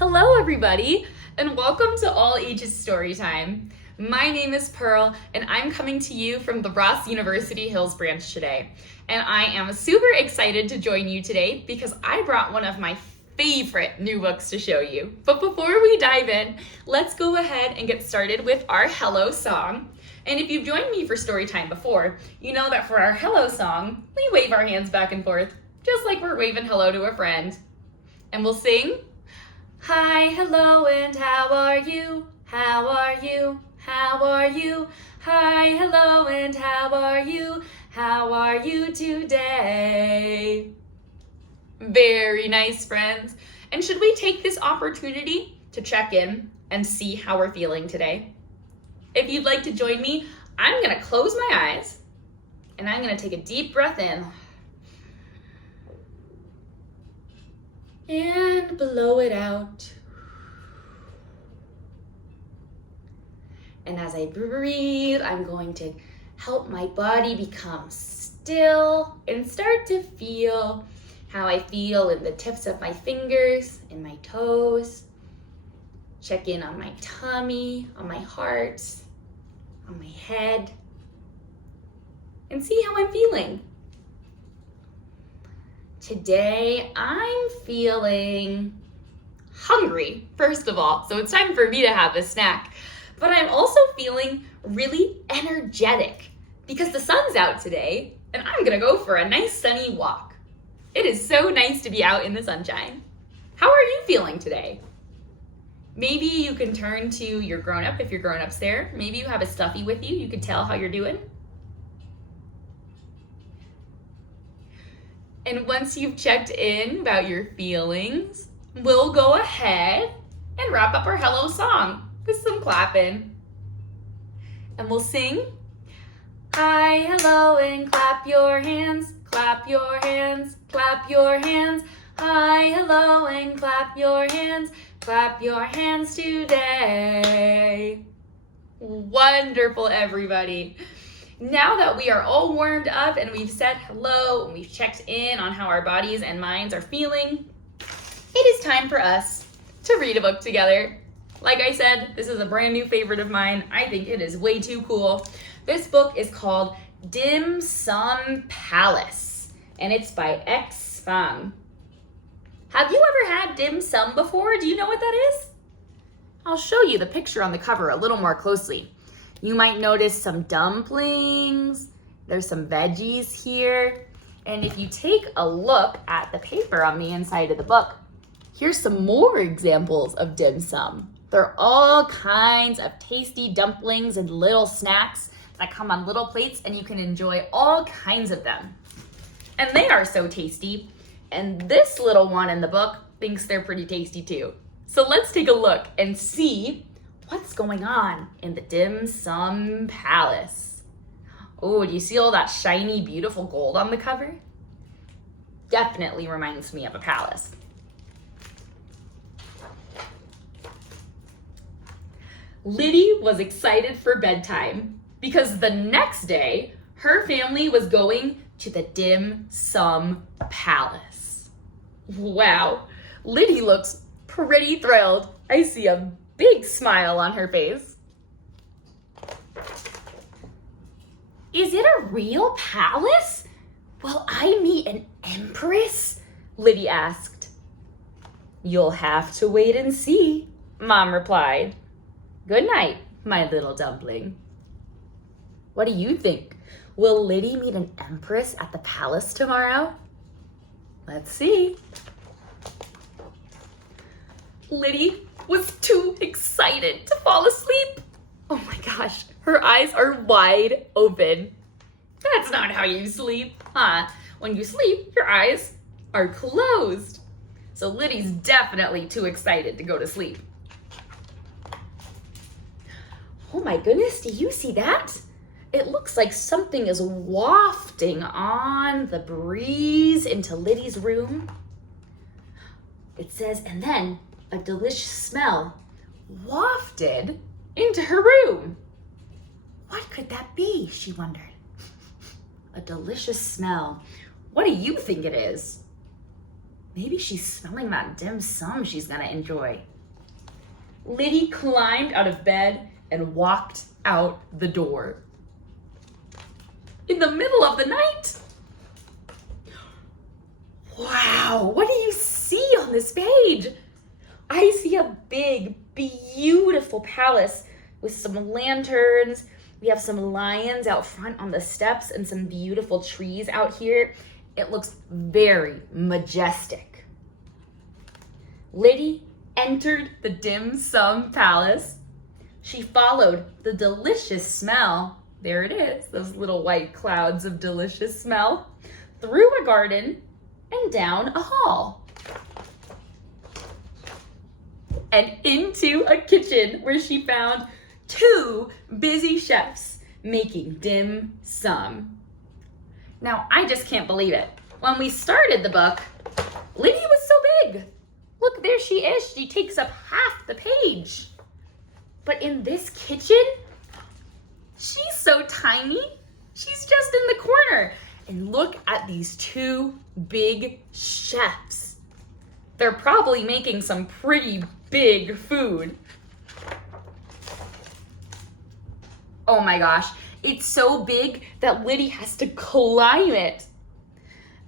Hello everybody, and welcome to All Ages Storytime. My name is Pearl, and I'm coming to you from the Ross University Hills branch today. And I am super excited to join you today because I brought one of my favorite new books to show you. But before we dive in, let's go ahead and get started with our hello song. And if you've joined me for Storytime before, you know that for our hello song, we wave our hands back and forth, just like we're waving hello to a friend. And we'll sing, hi, hello, and how are you? How are you? How are you? Hi, hello, and how are you? How are you today? Very nice, friends. And should we take this opportunity to check in and see how we're feeling today? If you'd like to join me, I'm gonna close my eyes and I'm gonna take a deep breath in and blow it out. And as I breathe, I'm going to help my body become still and start to feel how I feel in the tips of my fingers, in my toes. Check in on my tummy, on my heart, on my head, and see how I'm feeling. Today, I'm feeling hungry, first of all, so it's time for me to have a snack. But I'm also feeling really energetic because the sun's out today and I'm gonna go for a nice sunny walk. It is so nice to be out in the sunshine. How are you feeling today? Maybe you can turn to your grown-up if your grown-up's there. Maybe you have a stuffy with you. You can tell how you're doing. And once you've checked in about your feelings, we'll go ahead and wrap up our hello song with some clapping. And we'll sing, hi, hello, and clap your hands, clap your hands, clap your hands. Hi, hello, and clap your hands today. Wonderful, everybody. Now that we are all warmed up and we've said hello and we've checked in on how our bodies and minds are feeling, it is time for us to read a book together. Like I said, this is a brand new favorite of mine. I think it is way too cool. This book is called Dim Sum Palace, and it's by X Fang. Have you ever had dim sum before? Do you know what that is? I'll show you the picture on the cover a little more closely. You might notice some dumplings. There's some veggies here. And if you take a look at the paper on the inside of the book, here's some more examples of dim sum. They're all kinds of tasty dumplings and little snacks that come on little plates, and you can enjoy all kinds of them. And they are so tasty, and this little one in the book thinks they're pretty tasty too. So let's take a look and see what's going on in the Dim Sum Palace. Oh, do you see all that shiny, beautiful gold on the cover? Definitely reminds me of a palace. Liddy was excited for bedtime because the next day, her family was going to the Dim Sum Palace. Wow, Liddy looks pretty thrilled. I see a big smile on her face. Is it a real palace? Will I meet an empress? Liddy asked. You'll have to wait and see, Mom replied. Good night, my little dumpling. What do you think? Will Liddy meet an empress at the palace tomorrow? Let's see. Liddy was too excited to fall asleep. Oh my gosh, her eyes are wide open. That's not how you sleep, huh? When you sleep, your eyes are closed. So Liddy's definitely too excited to go to sleep. Oh my goodness, do you see that? It looks like something is wafting on the breeze into Liddy's room. It says, and then a delicious smell wafted into her room. What could that be? She wondered. A delicious smell. What do you think it is? maybe she's smelling that dim sum she's gonna enjoy. Liddy climbed out of bed and walked out the door. In the middle of the night. Wow, what do you see on this page? I see a big, beautiful palace with some lanterns. We have some lions out front on the steps and some beautiful trees out here. It looks very majestic. Liddy entered the dim sum palace. She followed the delicious smell. There it is, those little white clouds of delicious smell, through a garden and down a hall. And into a kitchen where she found 2 busy chefs making dim sum. Now, I just can't believe it. When we started the book, Liddy was so big. Look, there she is. She takes up half the page. But in this kitchen, she's so tiny. She's just in the corner. And look at these 2 big chefs. They're probably making some pretty big food. Oh my gosh, it's so big that Liddy has to climb it.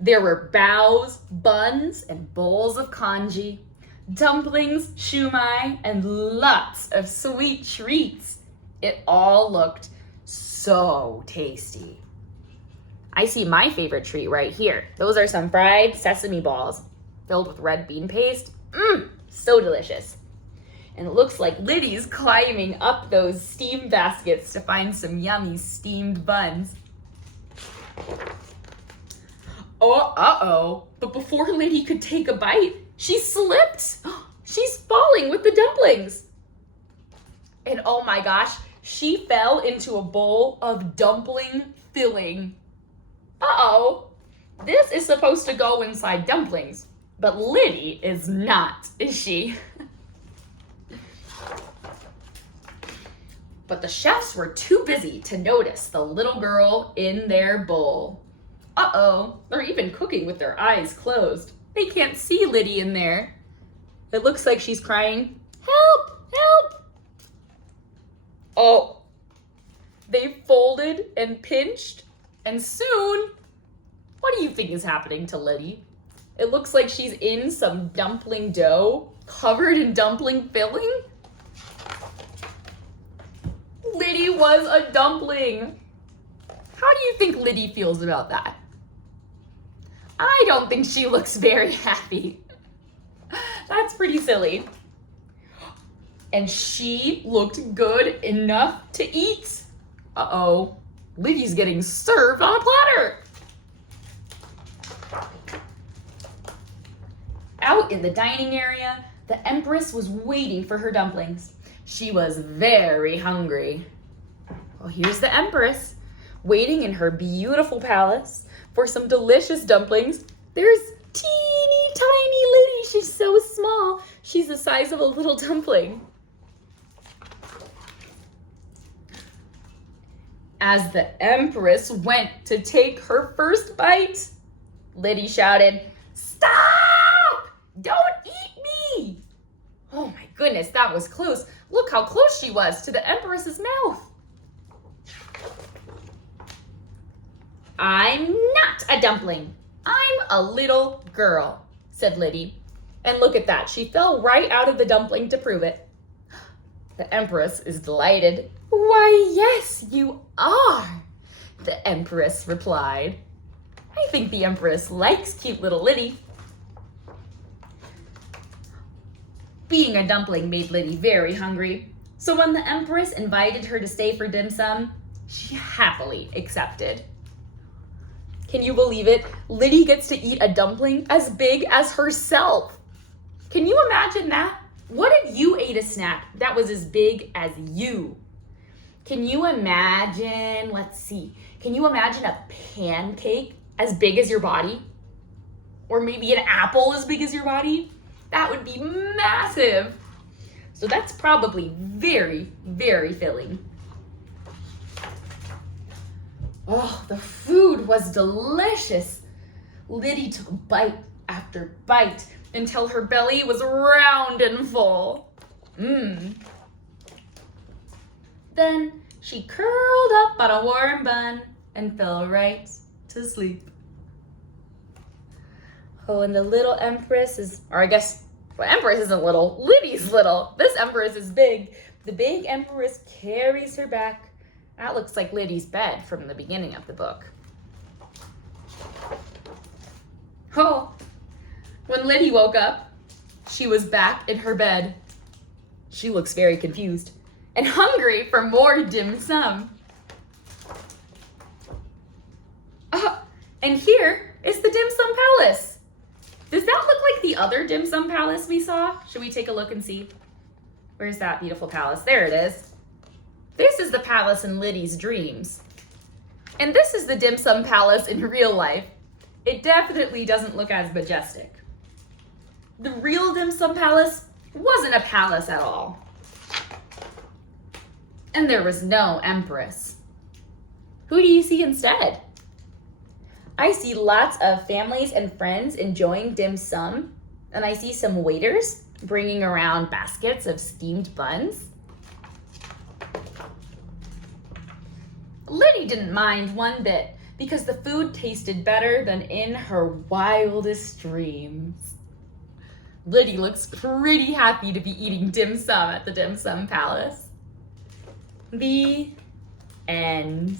There were bows, buns, and bowls of congee, dumplings, shumai, and lots of sweet treats. It all looked so tasty. I see my favorite treat right here. Those are some fried sesame balls filled with red bean paste. So delicious. And it looks like Liddy's climbing up those steam baskets to find some yummy steamed buns. Oh, but before Liddy could take a bite, she slipped. She's falling with the dumplings. And oh my gosh, she fell into a bowl of dumpling filling. This is supposed to go inside dumplings, but Liddy is not, is she? But the chefs were too busy to notice the little girl in their bowl. They're even cooking with their eyes closed. They can't see Liddy in there. It looks like she's crying, "Help, help!" Oh, they folded and pinched, and soon, what do you think is happening to Liddy? It looks like she's in some dumpling dough, covered in dumpling filling. Liddy was a dumpling. How do you think Liddy feels about that? I don't think she looks very happy. That's pretty silly. And she looked good enough to eat. Liddy's getting served on a platter. Out in the dining area, the Empress was waiting for her dumplings. She was very hungry. Well, here's the Empress, waiting in her beautiful palace for some delicious dumplings. There's teeny tiny Liddy. She's so small. She's the size of a little dumpling. As the Empress went to take her first bite, Liddy shouted, "Stop! Don't eat me!" Oh my goodness, that was close. Look how close she was to the Empress's mouth. "I'm not a dumpling. I'm a little girl," said Liddy. And look at that, she fell right out of the dumpling to prove it. The Empress is delighted. "Why, yes, you are," the Empress replied. I think the Empress likes cute little Liddy. Being a dumpling made Liddy very hungry, so when the Empress invited her to stay for dim sum, she happily accepted. Can you believe it? Liddy gets to eat a dumpling as big as herself. Can you imagine that? What if you ate a snack that was as big as you? Can you imagine, can you imagine a pancake as big as your body? Or maybe an apple as big as your body? That would be massive. So that's probably very, very filling. Oh, the food was delicious. Liddy took a bite after bite until her belly was round and full. Then she curled up on a warm bun and fell right to sleep. Oh, and the little empress Empress isn't little, Liddy's little. This empress is big. The big empress carries her back. That looks like Liddy's bed from the beginning of the book. Oh, when Liddy woke up, she was back in her bed. She looks very confused and hungry for more dim sum. And here is the dim sum palace. Does that look like the other dim sum palace we saw? Should we take a look and see? Where's that beautiful palace? There it is. This is the palace in Liddy's dreams. And this is the dim sum palace in real life. It definitely doesn't look as majestic. The real dim sum palace wasn't a palace at all. And there was no empress. Who do you see instead? I see lots of families and friends enjoying dim sum, and I see some waiters bringing around baskets of steamed buns. Liddy didn't mind one bit because the food tasted better than in her wildest dreams. Liddy looks pretty happy to be eating dim sum at the dim sum palace. The end.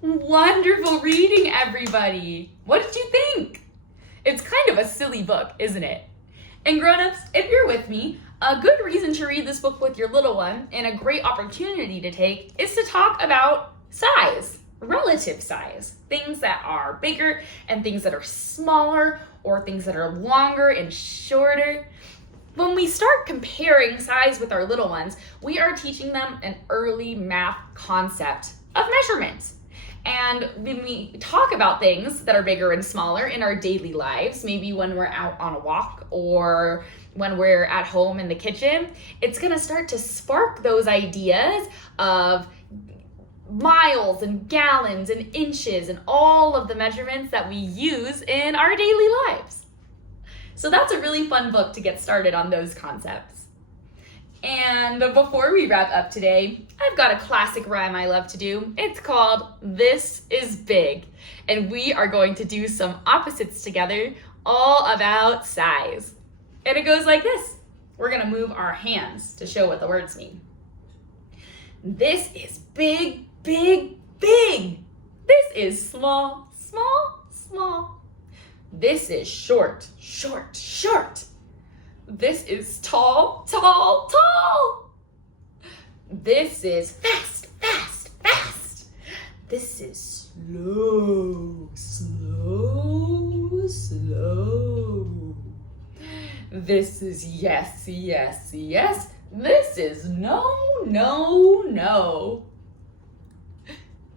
Wonderful reading, everybody. What did you think? It's kind of a silly book, isn't it? And grown-ups, if you're with me, a good reason to read this book with your little one and a great opportunity to take is to talk about size, relative size, things that are bigger and things that are smaller, or things that are longer and shorter. When we start comparing size with our little ones, we are teaching them an early math concept of measurements. And when we talk about things that are bigger and smaller in our daily lives, maybe when we're out on a walk or when we're at home in the kitchen, it's gonna start to spark those ideas of miles and gallons and inches and all of the measurements that we use in our daily lives. So that's a really fun book to get started on those concepts. And before we wrap up today, I've got a classic rhyme I love to do. It's called This is Big. And we are going to do some opposites together, all about size. And it goes like this. We're gonna move our hands to show what the words mean. This is big, big, big. This is small, small, small. This is short, short, short. This is tall, tall, tall. This is fast, fast, fast. This is slow, slow, slow. This is yes, yes, yes. This is no, no, no.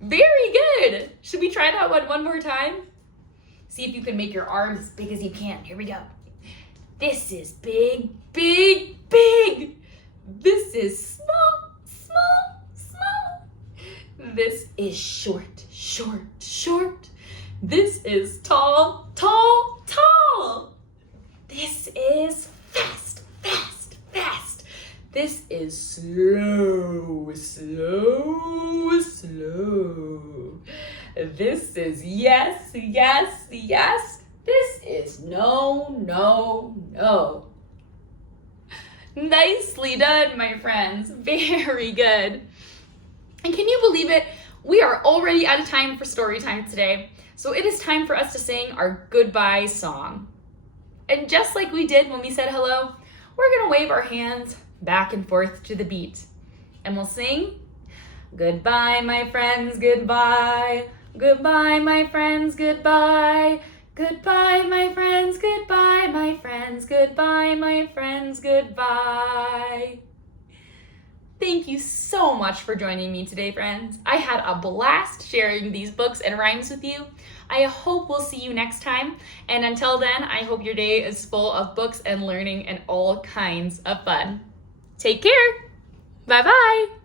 Very good. Should we try that one more time? See if you can make your arms as big as you can. Here we go. This is big, big, big. This is small, small, small. This is short, short, short. This is tall, tall, tall. This is fast, fast, fast. This is slow, slow, slow. This is yes, yes, yes. This is no, no, no. Nicely done, my friends. Very good. And can you believe it? We are already out of time for story time today. So it is time for us to sing our goodbye song. And just like we did when we said hello, we're gonna wave our hands back and forth to the beat. And we'll sing, goodbye, my friends, goodbye. Goodbye, my friends, goodbye. Goodbye, my friends, goodbye, my friends, goodbye, my friends, goodbye. Thank you so much for joining me today, friends. I had a blast sharing these books and rhymes with you. I hope we'll see you next time. And until then, I hope your day is full of books and learning and all kinds of fun. Take care. Bye-bye.